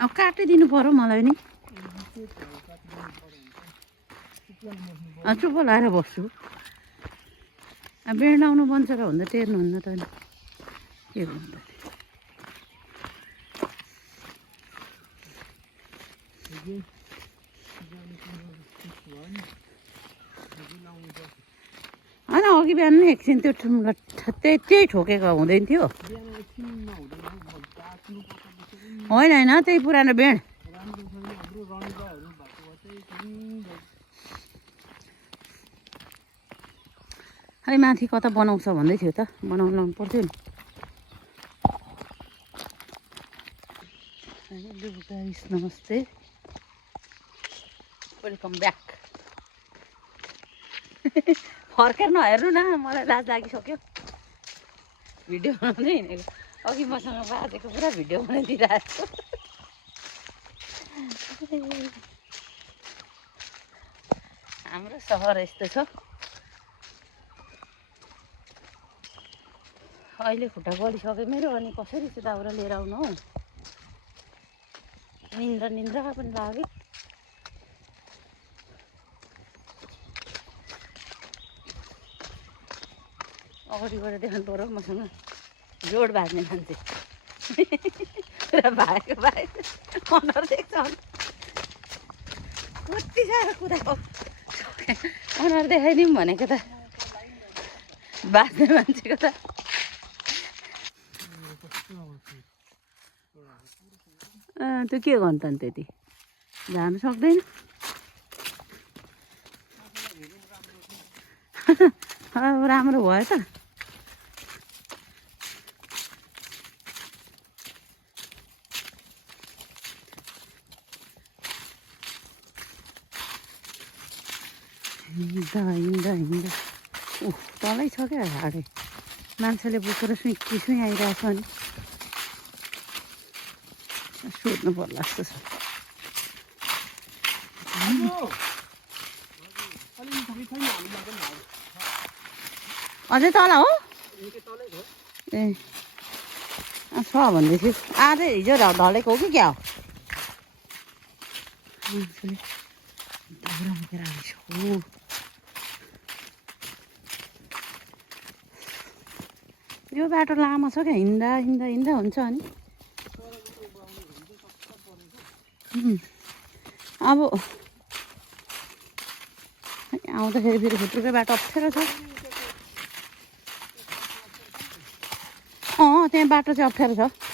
अब काटिदिनु पर्यो मलाई नि चुप्प लाएर बस्छु अब बेड आउनु बन्छ र भन्दा टेर्नुहुन्न त नि के भन्दा होइन अघि बिहान नि एकछिन त्यो त्यही ठोकेको हुँदैन थियो होइन होइन त्यही पुरानो बेड खै माथि कता बनाउँछ भन्दै थियो त बनाउनु पर्थ्यो नि गाइस नमस्ते वेलकम ब्याक फर्केर नहेर्नु न मलाई लाज लागिसक्यो भिडियो बनाउँदै हिँडेको अघि मसँग बाजेको पुरा भिडियो बनाइदिइरहेको हाम्रो सहर यस्तो छ अहिले खुट्टा गलिसक्यो मेरो अनि कसरी चाहिँ दाउरा लिएर आउनु हौ निन्द्रा पनि लाग्यो अगाडिबाट देखाउनु पर्यो मसँग जोड बाँध्ने मान्छे र भाइको भाइ अनुहार देख्छ कति साह्रो कुदाको अनुहार देखाइदिउँ भनेको त बाँध्ने मान्छेको त त्यो के गर्नु त त्यति जानु सक्दैन राम्रो भयो त हिँड्दा तलै छ क्या हाडै मान्छेले बोकेर सुई आइरहेको छ नि सोध्नु पर्ला जस्तो छ अझै तल हो ए छ भन्दै थियो आजै हिजो ढलेको हो कि क्या हो दाउरा बोकेर आएछ हो यो बाटो लामो छ क्या हिँड्दा हुन्छ अनि अब आउँदाखेरि फेरि खुट्रुकै बाटो अप्ठ्यारो छ त्यहाँ बाटो चाहिँ अप्ठ्यारो छ